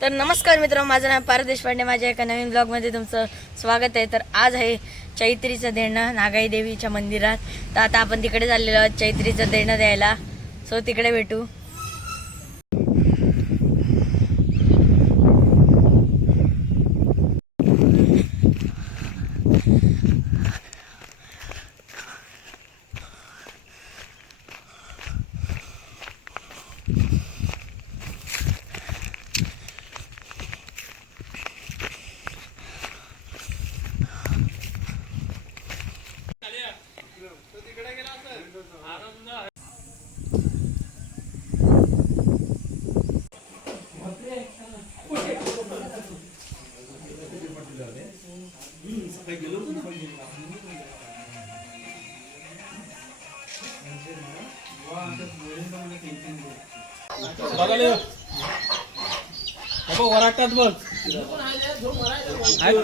तर नमस्कार मित्रांनो, माझं नाव पारस देशपांडे. माझ्या एका नवीन ब्लॉगमध्ये तुमचं स्वागत आहे. तर आज आहे चैत्रीचं देणं नागाई देवीच्या मंदिरात. तर आता आपण तिकडे चाललेलो आहोत चैत्रीचं देणं द्यायला. सो तिकडे भेटू. वराटात बघ आहेत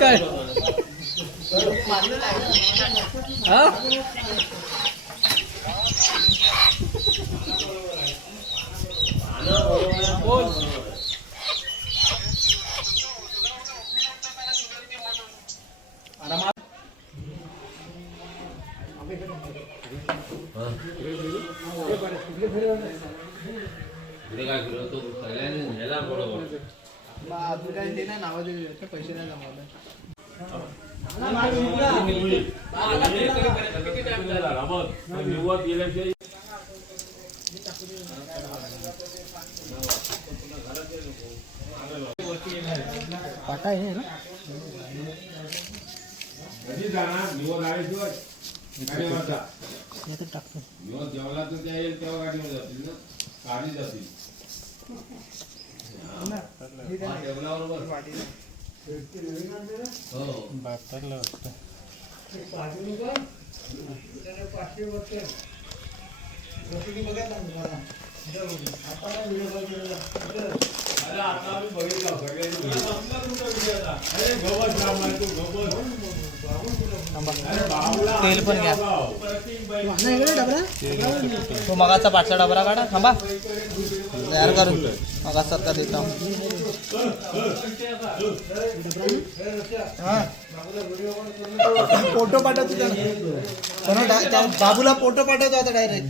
काय पैसे नाही जमवले. पाटा आहे ना टाकतो जेवला तर त्या येईल तेव्हा गाडीमध्ये जातील ना गाडी जातील तेल पण घ्या. तो मगाचा पाचचा डबरा काढा. थांबा तयार करून मगाचा का देता. फोटो पाठवतो त्या बाबूला फोटो पाठवतो आता डायरेक्ट.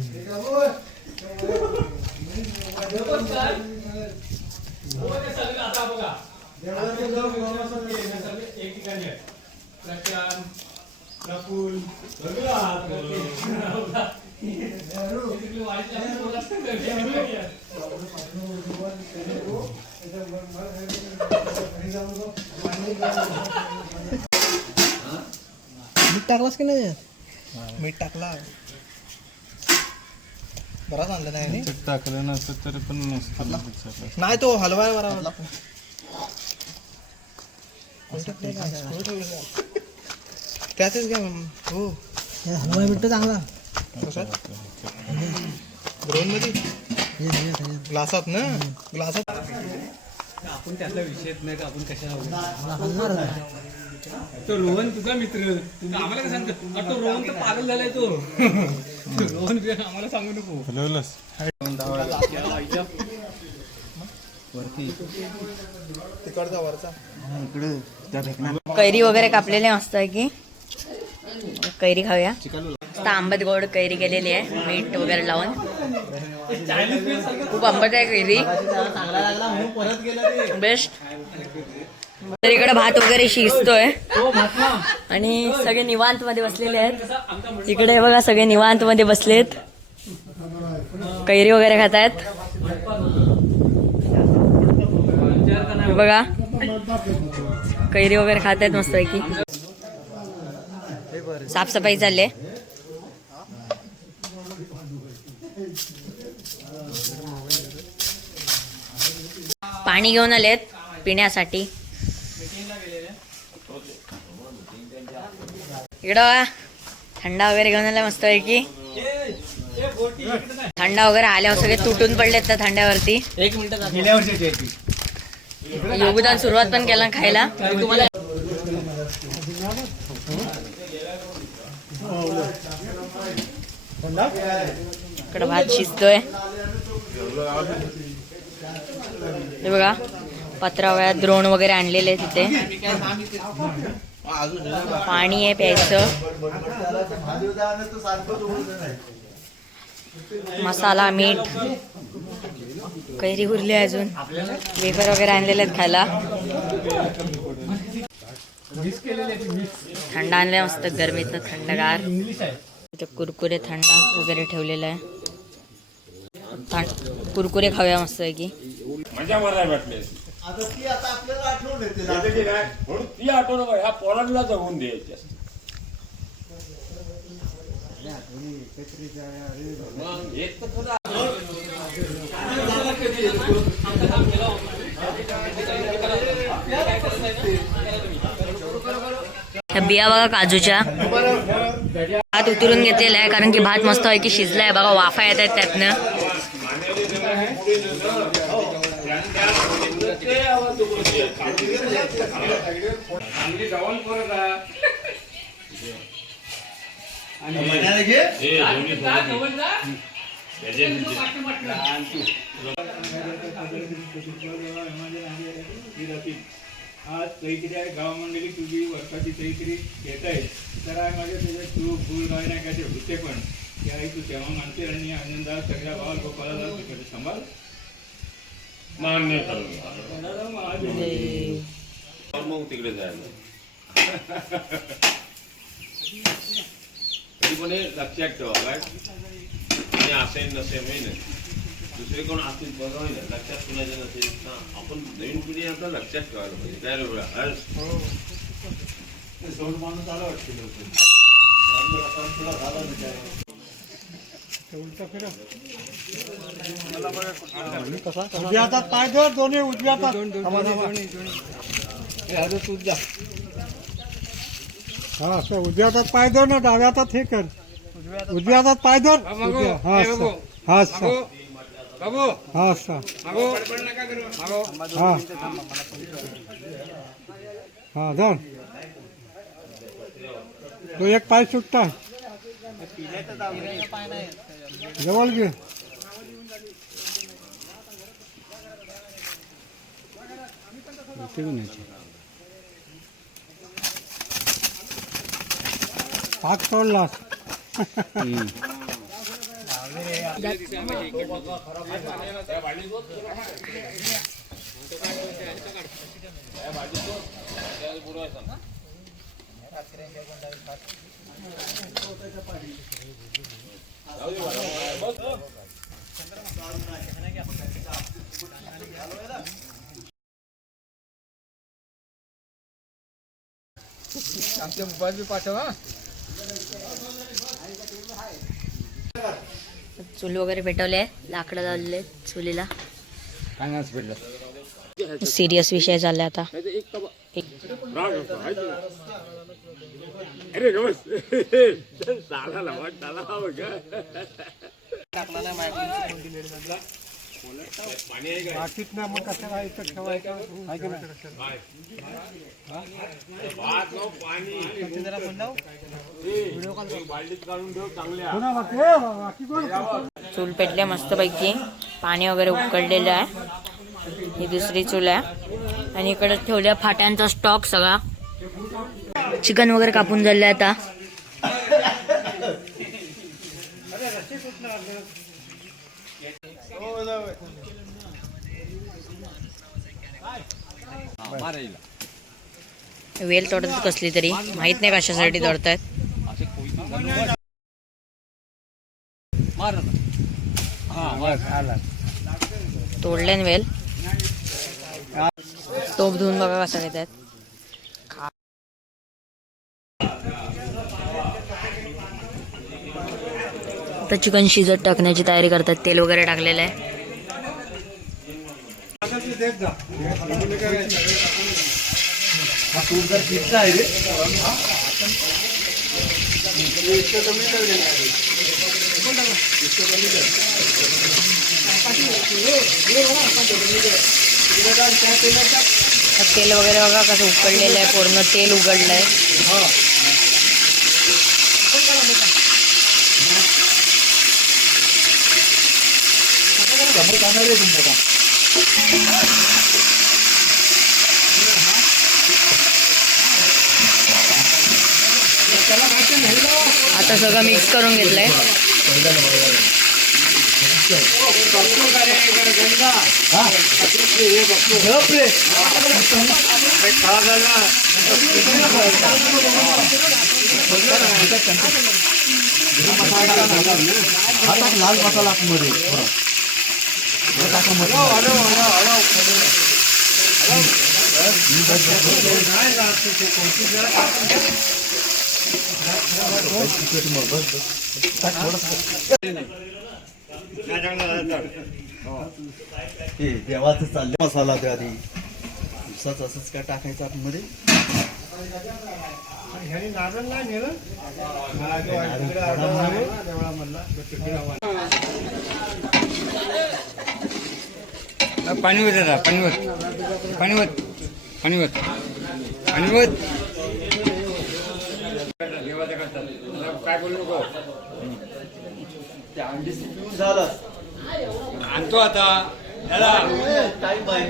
प्रफुल मीठ टाकलास की नाही. मीठ टाकला बराच आणलं नाही टाकलं नसतं तरी पण नाही. तो हलवाय बरा त्यातच घ्या. हो हलवाय भेटतो चांगला. ब्राऊन मध्ये ग्लासात ना ग्लासात आपण त्यातला विषयच नाही का. आपण कशाला तो रोहन तुझा मित्र आम्हाला काय सांगतो. तो रोहन तर पागल झालाय. तो रोहन आम्हाला सांगू नको. तिकडचा वरचा कैरी वगैरे कापलेले मस्त आहे की कैरी खाऊया. आता आंबट गोड कैरी केलेली आहे मीठ वगैरे लावून. खूप आंबट आहे कैरी. बेस्ट. तर इकडे भात वगैरे शिजतोय आणि सगळे निवांत मध्ये बसलेले आहेत. इकडे बघा सगळे निवांत मध्ये बसलेत कैरी वगैरे खात आहेत. बघा कैरी वगैरे खात आहेत मस्त पैकी. साफसफाई चालली. पाणी घेऊन आलेत पिण्यासाठी. इकडं थंडा वगैरे घेऊन आलाय मस्त पैकी. थंडा वगैरे आल्यावर सगळे तुटून पडलेत त्या थंड्यावरती. एक मिनिट गेल्या वर्षाची योगदान सुरुवात पण केला खायला. इकडे भात शिजतोय. हे बघा पत्रावळ्या द्रोण वगैरे आणलेले आहे तिथे. पाणी आहे प्यायचं. मसाला मीठ कैरी उरली आहे अजून. वेफर वगैरे आणलेले आहेत खायला. थंड आणले मस्त गरमीचं थंडगार. इथे कुरकुरे थंडा वगैरे ठेवलेला आहे. कुरकुरे खाऊया मस्त आहे की. मजा मारायला भेटले ती आठवण ह्या पोरांना जगून द्यायची. बिया बघा काजूच्या. भात उतरून घेतलेला आहे कारण की भात मस्त आहे की शिजलाय बघा. वाफा येत आहेत त्यातनं. आज काहीतरी आहे गावामध्ये तुझी वर्षाची काहीतरी येत आहे तर आहे माझ्या तुझ्या तू फुल गाय नाही काय होते पण त्याही तू तेव्हा मानते आणि आनंदात सगळ्या गावाला गोपाला तिकडे सांभाळ मान्य मग तिकडे जायला तरी पण हे लक्षात ठेवा काय आणि असेल नसेल नाही. दुसरे कोण असतील बघा ना लक्षात कुणाच्या नसेल ना. आपण नवीन पिढी आता लक्षात ठेवायला पाहिजे. काय रे सोड माणूस आला वाटतं उजव्या हातात पाय धर दोन्ही उजव्या हातात हा असं उजव्या हातात पाय धर ना डाव्या हातात हे कर. उजव्या हातात पाय धर हा हा हा असा हा हा धर. तो एक पाय सुटता जवळ घे. हात सोडलास आमच्या मोबाईल बी पाठवा. चूल वगैरे पेटवले. लाकडं लावलेले चुलीला. सिरियस विषय चाललाय आता. बाकीत ना मग कसं राहायचं ठेवायचं चूल पेटल्या मस्त पैकी. पाणी वगैरे उकळलेलं आहे. ही दुसरी चूल आहे. आणि इकडे ठेवल्या फाट्यांचा स्टॉक सगळा. चिकन वगैरे कापून झालंय आता. वेल तोडतात कसली तरी माहित नाही कशासाठी तोडतायत. तोडल्यान वेल. टोप धुवून बघा कसा घेतात. आता चिकन शिजत टाकण्याची तयारी करतात. तेल वगैरे टाकलेलं आहे. तेल वगैरे बघा कसं उकळलेलं आहे. पूर्ण तेल उघडलंय. आता सगळं मिक्स करून घेतलंय. लाल मसाला मध्ये देवाचं चालले मसाला त्या आधी दिवसाच असंच काय टाकायचं आतमध्ये. पाणी होत आता पाणी होत काय बोलू नको. त्या अंडी शिजवून झालं आणतो आता दादा. टाइम आहे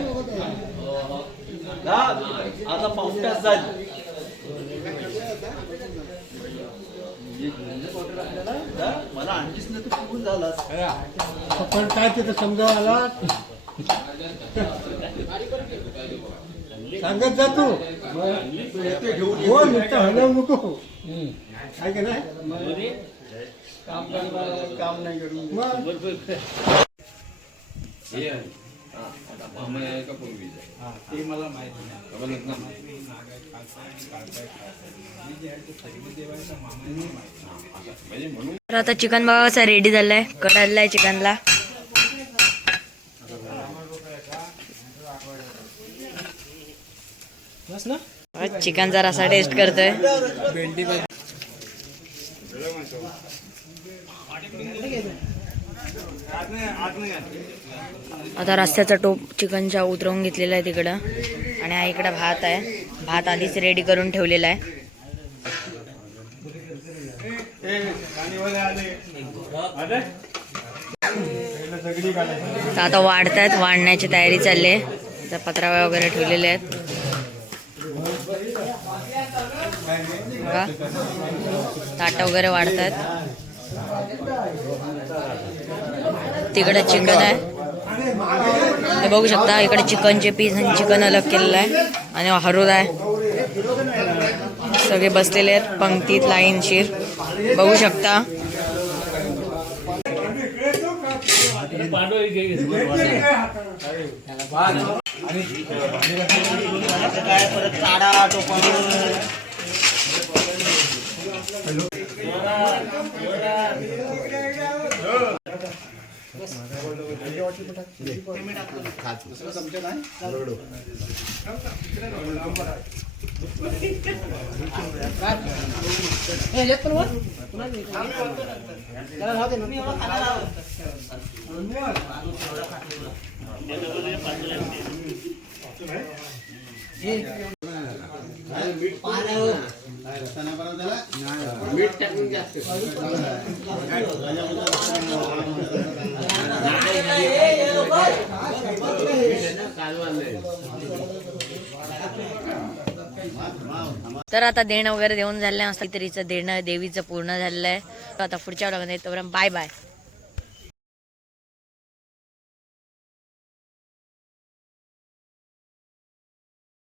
आता पाऊण तास झाली. मला अंडीच नाही तू शिजवून झालास. पण काय तिथं समजा आला सांगत जा तू. हो नुसतं हलवू नको. काय का नाही काम नाही करू. ते मला माहिती तर आता चिकन बघा कसा रेडी झालाय. कढायलाय चिकनला. चिकनचा रसा टेस्ट करतोय. आता रस्त्याचा टोप चिकनच्या उतरवून घेतलेला आहे तिकडं. आणि हा इकडं भात आहे. भात आधीच रेडी करून ठेवलेला आहे. तर आता वाढतायत. वाढण्याची तयारी चालली आहे. तर पत्रावळ्या वगैरे ठेवलेले आहेत बघा. ताट वगैरे वाढतायत. तिकडे चिकन आहे हे बघू शकता. इकडे चिकनचे पीस आणि चिकन अलग केलेलं आहे. आणि हरोद आहे. सगळे बसलेले आहेत पंक्तीत लाईनशीर बघू शकता. काय परत काढा टोपावर. तर आता देणं वगैरे देऊन झालं. मस्त तरीचं देणं देवीचं पूर्ण झालेलं आहे. आता पुढच्या व्हिडिओमध्ये तोपर्यंत बाय बाय.